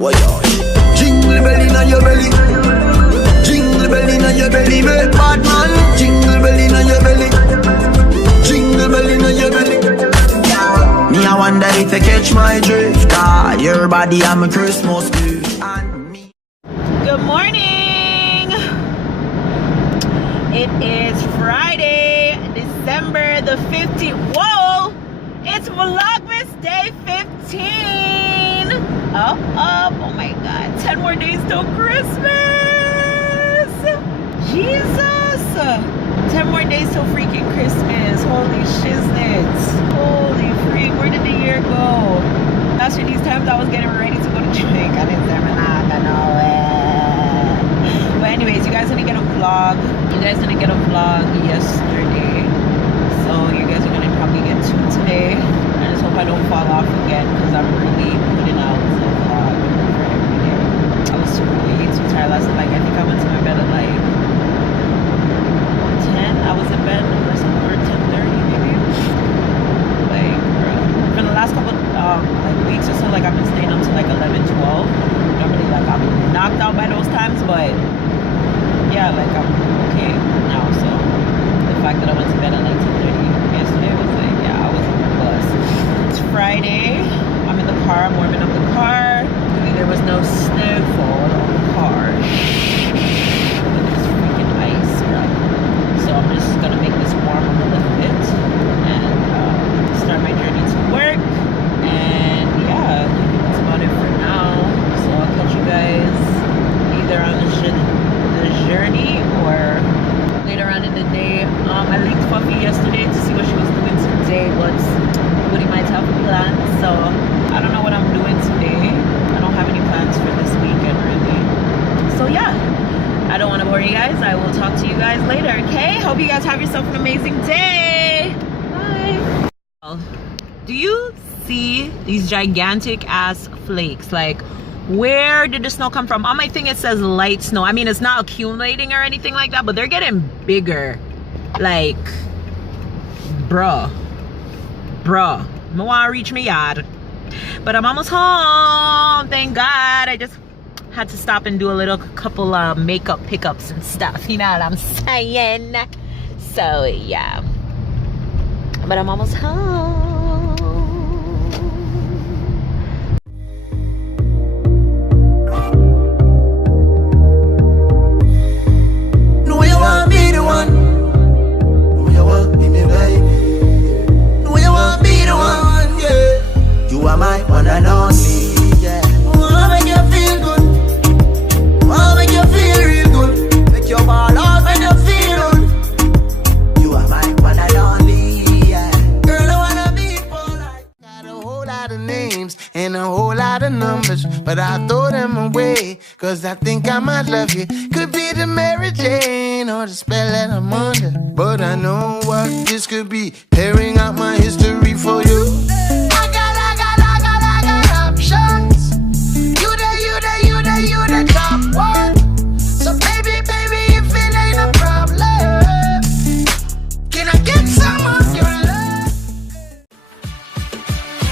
Why jingle bell inna your belly, jingle bell inna your belly, make bad man. Jingle bell inna your belly, jingle bell inna your belly. Me I wonder if you catch my drift. Your body I'm a Christmas gift. Good morning. It is Friday, December the 15th. Whoa! It's Vlogmas day 15. Oh my God! 10 more days till Christmas. Jesus! 10 more days till freaking Christmas. Holy shiznits. Holy freak. Where did the year go? Last year these times I was getting ready to go to drink. I didn't say I'm not gonna win. But anyways, you guys didn't get a vlog. You guys didn't get a vlog yesterday. So you guys are gonna probably get 2 today. I just hope I don't fall off again because I'm really putting out a vlog for every day. I was way too tired last night. Like, I think I went to my bed at like 10. I was in bed or something, or 10:30 maybe. Like, bro, for the last couple like weeks or so, like I've been staying up to like 11, 12. Normally, like I'm knocked out by those times, but yeah, like I'm okay now. So the fact that I went to bed at like 10:30 yesterday was like, yeah, I was on the bus. It's Friday. I'm in the car. I'm warming up the car. There was no snowfall on the car. But there's freaking ice, right? So I'm just gonna make this warm up a little bit and start my journey to work. And yeah, that's about it for now. So I'll catch you guys either on the journey or later on in the day. I linked Puffy yesterday to see what she was doing today, but Woody might have plans. So I don't know what I'm doing today. I don't have any plans for this weekend really. So yeah, I don't want to bore you guys. I will talk to you guys later, okay? Hope you guys have yourself an amazing day. Bye. Do you see these gigantic ass flakes? Like, where did the snow come from? On my thing it says light snow. I mean, it's not accumulating or anything like that, but they're getting bigger. Like, bruh, I want to reach my yard, but I'm almost home, thank God. I just had to stop and do a little couple makeup pickups and stuff, you know what I'm saying? So yeah, but I'm almost home. No, you want me the one. No, you want me, baby. No, you want me the one, yeah. You are my one and only, yeah. Wanna make you feel good. Wanna make you feel real good. Make your ball out when you feel good. You are my one and only, yeah. Girl, I wanna be for life. Got a whole lot of names and a whole lot of numbers, but I throw them away, cause I think I might love you. Could be the Mary Jane or the spell that I'm under, but I know what this could be. Tearing out my history for you. I got options. You the top one. So baby, if it ain't a problem, can I get some of your love?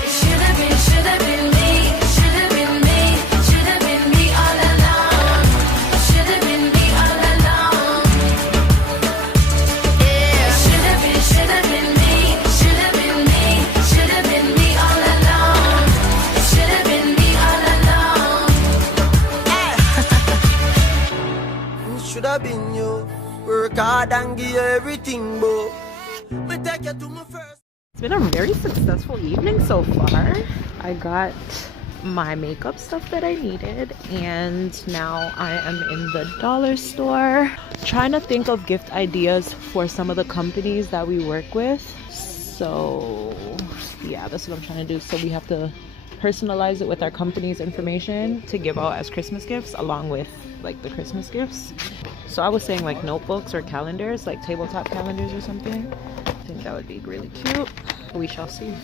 It should have been me, should have been me all along. Should have been me all along. Yeah. Should have been me, should have been me all along. Should have been me all along. It should have been you. Work hard and give you everything, but me take you to my first. It's been a very successful evening so far. I got my makeup stuff that I needed, and now I am in the dollar store trying to think of gift ideas for some of the companies that we work with. So yeah, that's what I'm trying to do. So we have to personalize it with our company's information to give out as Christmas gifts along with like the Christmas gifts. So I was saying like notebooks or calendars, like tabletop calendars or something. I think that would be really cute. We shall see.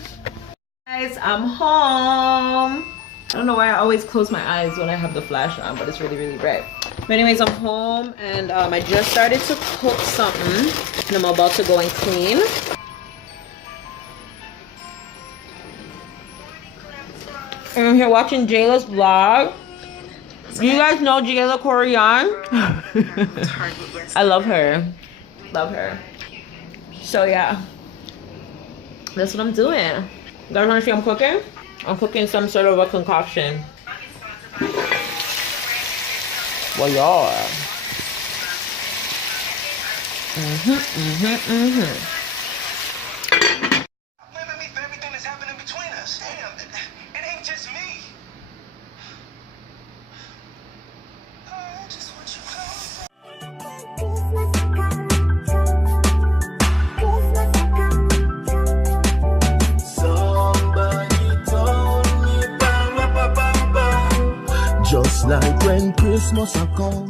Guys, I'm home. I don't know why I always close my eyes when I have the flash on, but it's really bright. But anyways, I'm home, and I just started to cook something, and I'm about to go and clean. And I'm here watching Jayla's vlog. Do you guys know Giela Corian? I love her. Love her. So yeah, that's what I'm doing. You guys want to see I'm cooking? I'm cooking some sort of a concoction. Well, y'all. Blaming me for everything that's happening between us. Damn, it ain't just me. I just want you close. Somebody told me, ba, ba, ba, ba, ba. Just like when Christmas a come.